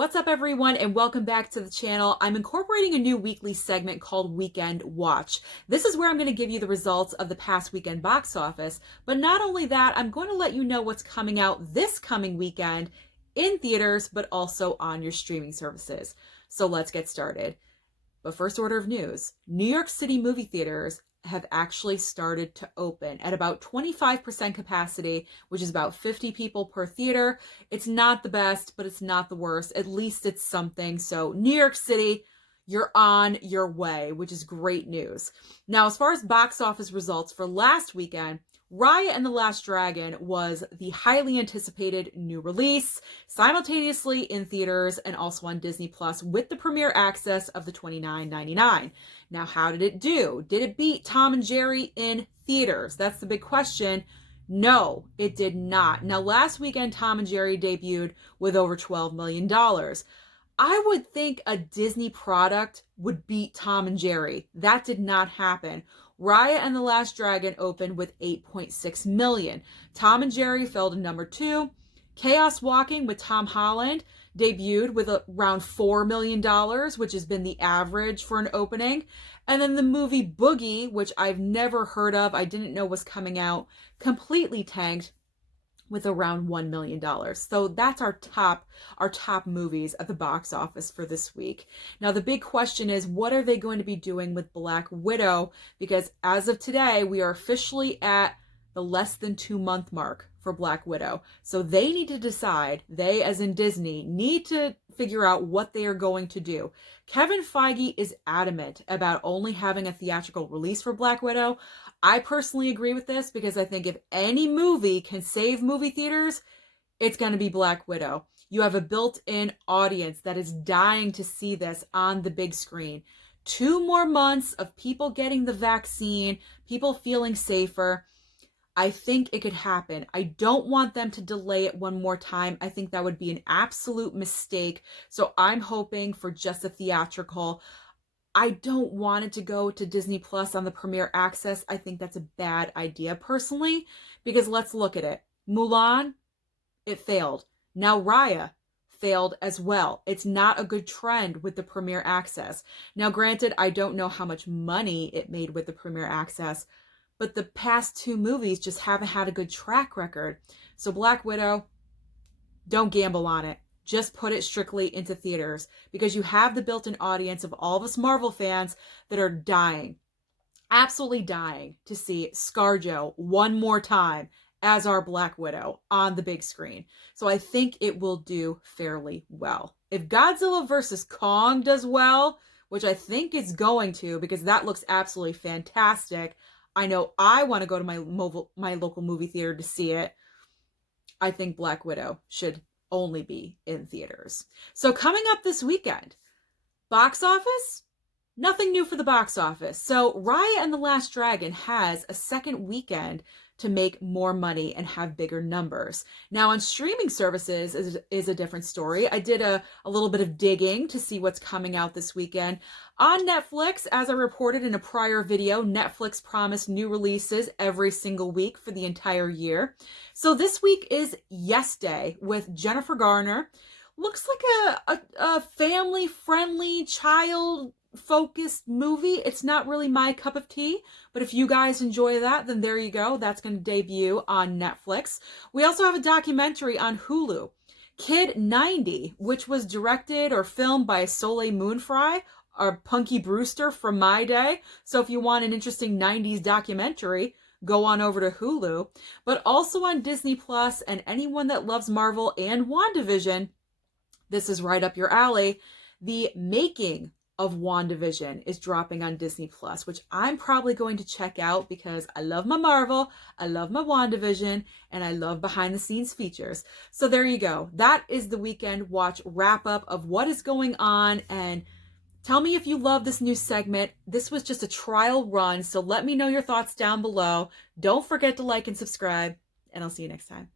What's up, everyone, and welcome back to the channel. I'm incorporating a new weekly segment called Weekend Watch. This is where I'm going to give you the results of the past weekend box office, but not only that, I'm going to let you know what's coming out this coming weekend in theaters, but also on your streaming services. So let's get started. But first order of news, New York City movie theaters have actually started to open at about 25% capacity, which is about 50 people per theater. It's not the best, but it's not the worst. At least it's something. So New York City, you're on your way, which is great news. Now, as far as box office results for last weekend, Raya and the Last Dragon was the highly anticipated new release, simultaneously in theaters and also on Disney Plus with the premiere access of the $29.99. Now, how did it do? Did it beat Tom and Jerry in theaters? That's the big question. No, it did not. Now, last weekend, Tom and Jerry debuted with over $12 million. I would think a Disney product would beat Tom and Jerry. That did not happen. Raya and the Last Dragon opened with $8.6 million. Tom and Jerry fell to number 2. Chaos Walking with Tom Holland debuted with around $4 million, which has been the average for an opening. And then the movie Boogie, which I've never heard of, I didn't know was coming out, completely tanked with around $1 million. So that's our top movies at the box office for this week. Now, the big question is, what are they going to be doing with Black Widow? Because as of today, we are officially at the less than 2-month mark for Black Widow. So they need to decide, they as in Disney, need to figure out what they are going to do. Kevin Feige is adamant about only having a theatrical release for Black Widow. I personally agree with this because I think if any movie can save movie theaters, it's going to be Black Widow. You have a built-in audience that is dying to see this on the big screen. 2 more months of people getting the vaccine, people feeling safer. I think it could happen. I don't want them to delay it one more time. I think that would be an absolute mistake. So I'm hoping for just a theatrical. I don't want it to go to Disney Plus on the premiere access. I think that's a bad idea personally, because let's look at it. Mulan, it failed. Now Raya failed as well. It's not a good trend with the premiere access. Now, granted, I don't know how much money it made with the premiere access, but the past 2 movies just haven't had a good track record. So Black Widow, don't gamble on it. Just put it strictly into theaters because you have the built-in audience of all of us Marvel fans that are dying, absolutely dying to see ScarJo one more time as our Black Widow on the big screen. So I think it will do fairly well. If Godzilla vs. Kong does well, which I think it's going to because that looks absolutely fantastic, I know I want to go to my local movie theater to see it. I think Black Widow should only be in theaters. So coming up this weekend, box office, nothing new for the box office. So Raya and the Last Dragon has a second weekend to make more money and have bigger numbers. Now on streaming services is a different story. I did a little bit of digging to see what's coming out this weekend. On Netflix, as I reported in a prior video, Netflix promised new releases every single week for the entire year. So this week is Yes Day with Jennifer Garner. Looks like a family-friendly, child-focused movie. It's not really my cup of tea, but if you guys enjoy that, then there you go. That's going to debut on Netflix. We also have a documentary on Hulu, Kid 90, which was directed or filmed by Soleil Moonfry, or Punky Brewster from my day. So if you want an interesting 90s documentary, go on over to Hulu. But also on Disney Plus, and anyone that loves Marvel and WandaVision, this is right up your alley. The Making of WandaVision is dropping on Disney Plus, which I'm probably going to check out because I love my Marvel, I love my WandaVision, and I love behind the scenes features. So there you go. That is the weekend watch wrap up of what is going on, and tell me if you love this new segment. This was just a trial run, so let me know your thoughts down below. Don't forget to like and subscribe, and I'll see you next time.